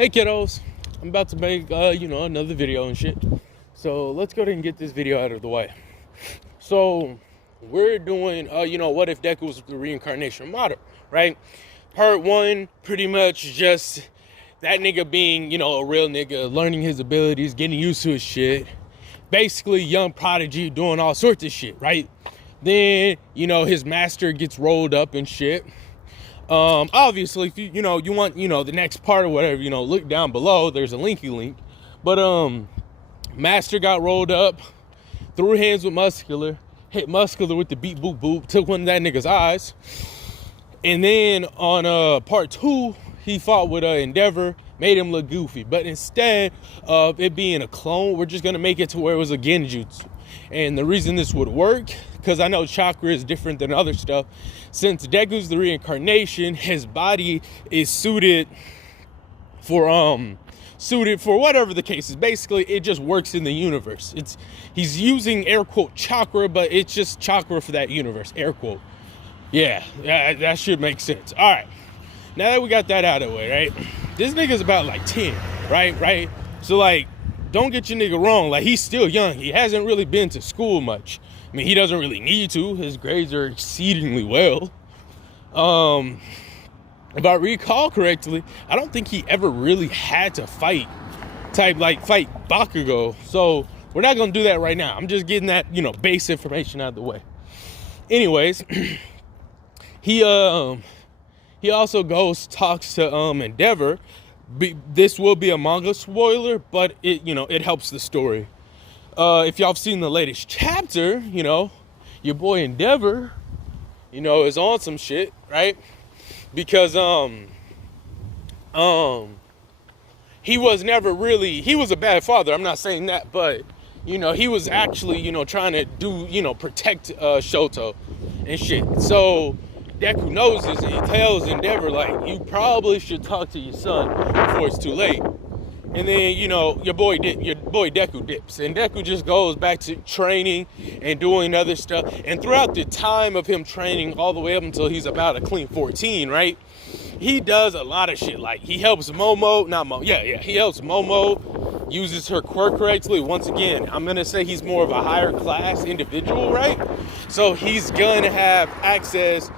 Hey kiddos, I'm about to make another video and shit. So let's go ahead and get this video out of the way. So we're doing what if Deku was the reincarnation of Madara, right? Part one, pretty much just that nigga being, a real nigga, learning his abilities, getting used to his shit. Basically young prodigy doing all sorts of shit, right? Then, his master gets rolled up and shit. Obviously, if you want, the next part or whatever, look down below. There's a linky link. But, Master got rolled up, threw hands with Muscular, hit Muscular with the beat boop boop, took one of that nigga's eyes. And then on, part two, he fought with, Endeavor, made him look goofy. But instead of it being a clone, we're just going to make it to where it was a genjutsu. And the reason this would work, because I know chakra is different than other stuff. Since Deku's the reincarnation, his body is suited for whatever the case is. Basically, it just works in the universe. He's using air quote chakra, but it's just chakra for that universe, air quote. Yeah, that should make sense. All right, now that we got that out of the way, right? This nigga's about like 10, right? So like, don't get your nigga wrong. Like, he's still young. He hasn't really been to school much. I mean, he doesn't really need to. His grades are exceedingly well. If I recall correctly, I don't think he ever really had to fight Bakugo. So we're not gonna do that right now. I'm just getting that, base information out of the way. Anyways, he also talks to Endeavor. This will be a manga spoiler, but it helps the story. If y'all have seen the latest chapter, your boy Endeavor, is on some shit, right? Because he was a bad father. I'm not saying that, but he was actually trying to do protect Shoto and shit. So Deku knows this, and he tells Endeavor, like, you probably should talk to your son before it's too late. And then, your boy Deku dips. And Deku just goes back to training and doing other stuff. And throughout the time of him training, all the way up until he's about a clean 14, right? He does a lot of shit. Like, he helps he helps Momo, uses her quirk correctly. Once again, I'm going to say he's more of a higher class individual, right? So he's going to have access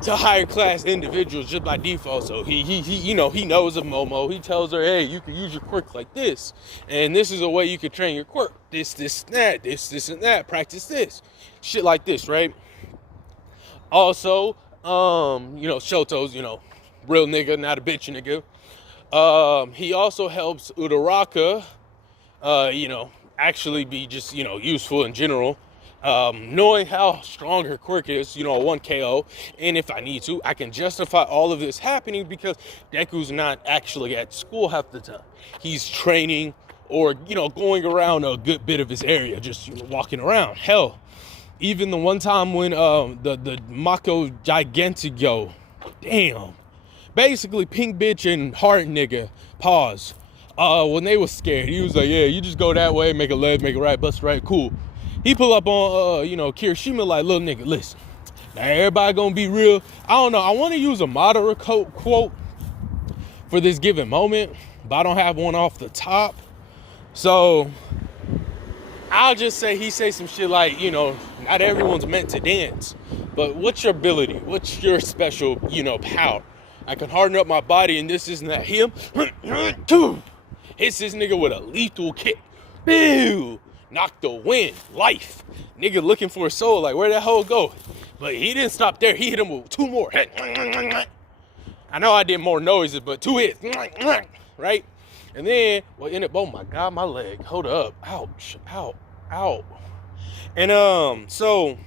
to higher class individuals just by default. So he knows of Momo. He tells her, hey, you can use your quirk like this, and this is a way you can train your quirk. This and that. Practice this, shit like this, right? Also, Shoto's, real nigga, not a bitch nigga. He also helps Uraraka, actually be just, useful in general. Knowing how strong her quirk is, a 1 KO, and if I need to, I can justify all of this happening because Deku's not actually at school half the time. He's training or, going around a good bit of his area, just walking around. Hell, even the one time when the Mako Gigantigo, basically Pink Bitch and Heart Nigga, pause, when they was scared, he was like, yeah, you just go that way, make a left, make a right, bust right, cool. He pull up on, Kirishima like, little nigga, listen. Now, everybody gonna be real. I don't know. I want to use a Madara quote for this given moment, but I don't have one off the top. So, I'll just say he say some shit like, not everyone's meant to dance. But what's your ability? What's your special, power? I can harden up my body and this isn't that him. Hits this nigga with a lethal kick. Boo! Knock the wind, life. Nigga looking for a soul, like, where'd that hoe go? But he didn't stop there. He hit him with 2 more. I know I did more noises, but 2 hits. Right? And then, oh my God, my leg. Hold up. Ouch. Ow. And, so,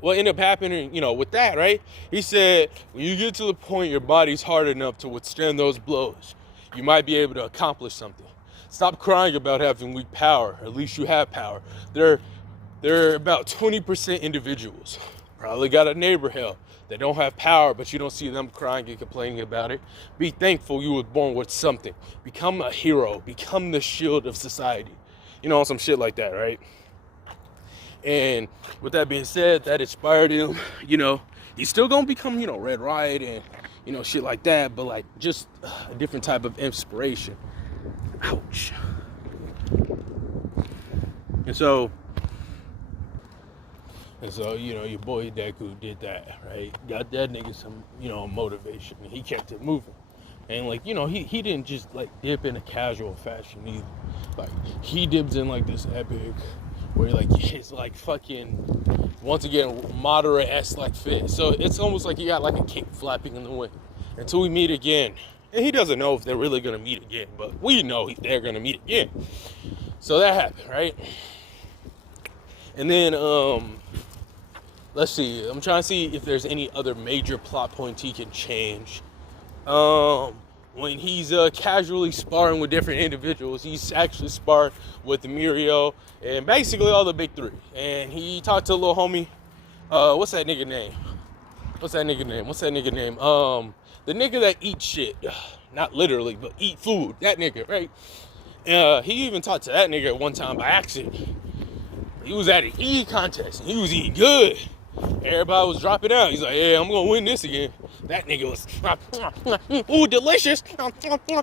what ended up happening, with that, right? He said, when you get to the point your body's hard enough to withstand those blows, you might be able to accomplish something. Stop crying about having weak power. At least you have power. There are about 20% individuals. Probably got a neighbor, hell, that don't have power, but you don't see them crying and complaining about it. Be thankful you were born with something. Become a hero. Become the shield of society. Some shit like that, right? And with that being said, that inspired him. He's still gonna become, Red Riot and, you know, shit like that, but like just a different type of inspiration. Ouch. And so, you know, your boy Deku did that, right? Got that nigga some, you know, motivation. He kept it moving. And like, you know, he didn't just like dip in a casual fashion either. Like, he dips in like this epic where like it's like fucking, once again, Madara-esque like fit. So it's almost like he got like a cape flapping in the wind until we meet again. And he doesn't know if they're really gonna meet again, but we know they're gonna meet again. So that happened, right? And then, let's see. I'm trying to see if there's any other major plot points he can change. When he's casually sparring with different individuals, he's actually sparred with Mirio and basically all the big three. And he talked to a little homie. What's that nigga name? The nigga that eats shit. Not literally, but eat food. That nigga, right? He even talked to that nigga one time by accident. He was at an eating contest and he was eating good. Everybody was dropping out. He's like, yeah, I'm gonna win this again. That nigga was, ooh, delicious,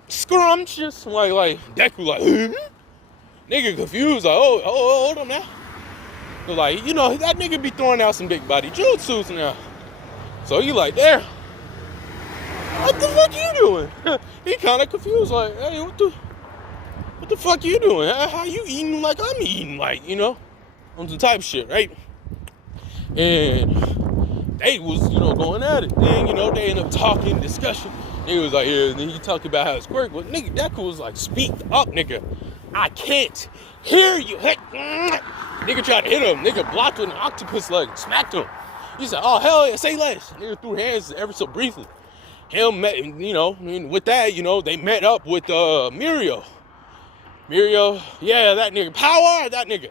scrumptious. Like, Deku, like, nigga confused, like, oh, hold on now. So like, you know, that nigga be throwing out some big body jutsus now. So he like, there. What the fuck you doing? He kind of confused, like, hey, what the fuck you doing? How you eating like I'm eating, like, you know, on some type of shit, right? And they was, you know, going at it. Then, you know, they ended up talking, discussion. They was like, yeah, and then he talked about how it's quirk. But nigga, Deku was like, speak up, nigga. I can't hear you. Nigga tried to hit him. Nigga blocked with an octopus leg, smacked him. He said, oh, hell yeah, say less. Nigga threw hands ever so briefly. Him met, you know, with that, you know, they met up with Mirio. Mirio, yeah, that nigga, power, that nigga.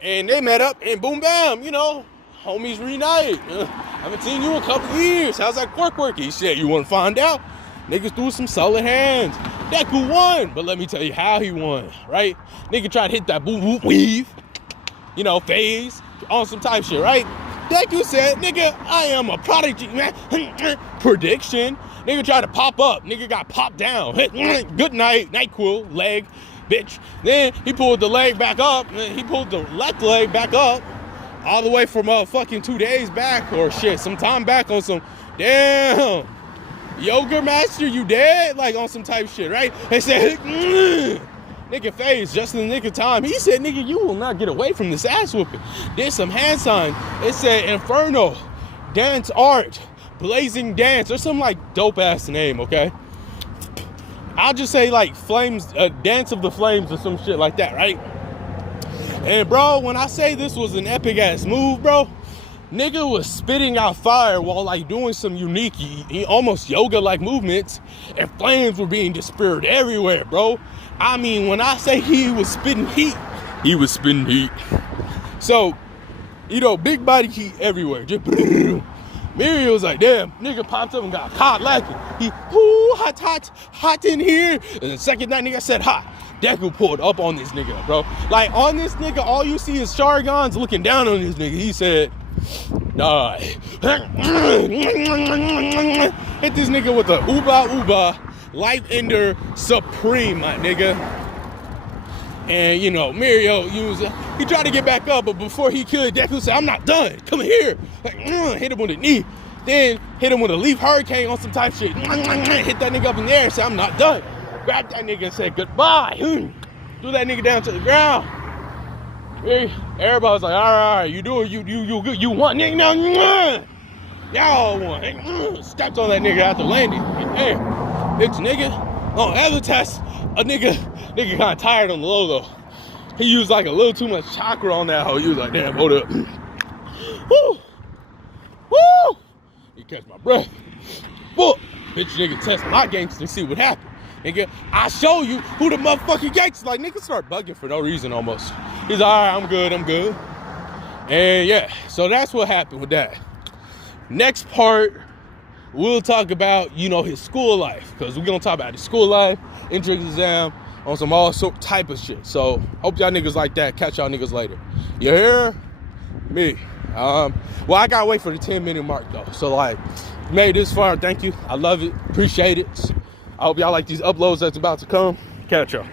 And they met up and boom, bam, you know, homies reunited. I haven't seen you in a couple years. How's that quirk? He said, you want to find out? Niggas threw some solid hands. Deku won, but let me tell you how he won, right? Nigga tried to hit that boom, boom, weave, you know, phase on some type shit, right? Deku said, nigga, I am a prodigy, man. Prediction. Nigga tried to pop up. Nigga got popped down. Good night. Night cool. Leg. Bitch. Then he pulled the leg back up. He pulled the left leg back up. All the way from fucking 2 days back or shit. Some time back on some, damn. Yoga master, you dead? Like on some type shit, right? They said, nigga face just in the nick of time. He said, nigga, you will not get away from this ass whooping. Did some hand sign. It said Inferno, dance art, blazing dance, or some like dope ass name, okay? I'll just say like flames, dance of the flames or some shit like that, right? And bro, when I say this was an epic ass move, bro, nigga was spitting out fire while like doing some unique, almost yoga like movements, and flames were being dispersed everywhere, bro. I mean, when I say he was spitting heat, he was spitting heat. So, you know, big body heat everywhere. Just Mirio was like, damn, nigga popped up and got caught lacking. He, ooh, hot in here. And the second that nigga said hot, Deku pulled up on this nigga, bro. Like, on this nigga, all you see is Sharingan's looking down on this nigga. He said, die. Hit this nigga with a uba, life ender supreme, my nigga. And, you know, Mirio, he tried to get back up, but before he could, Deku said, I'm not done. Come here. Like, hit him with a knee. Then hit him with a leaf hurricane on some type shit. Hit that nigga up in the air and said, I'm not done. Grabbed that nigga and said, goodbye. Threw that nigga down to the ground. Everybody was like, all right, you do it. You won, nigga. Y'all won. Stepped on that nigga after landing. Hey, bitch, nigga. On other test, a nigga kind of tired on the low though. He used like a little too much chakra on that hoe. He was like, damn, hold up. Woo! Woo! You catch my breath. Fuck. Bitch, nigga, test my gangster to see what happened. Nigga, I show you who the motherfucking gangster. Like, nigga start bugging for no reason almost. He's all right, I'm good. And yeah, so that's what happened with that. Next part, we'll talk about, you know, his school life. Because we're going to talk about his school life, entrance exam, on some all sort type of shit. So, hope y'all niggas like that. Catch y'all niggas later. You hear? me. Well, I gotta wait for the 10-minute mark though. So like, made this far, thank you. I love it, appreciate it. I hope y'all like these uploads that's about to come. Catch y'all.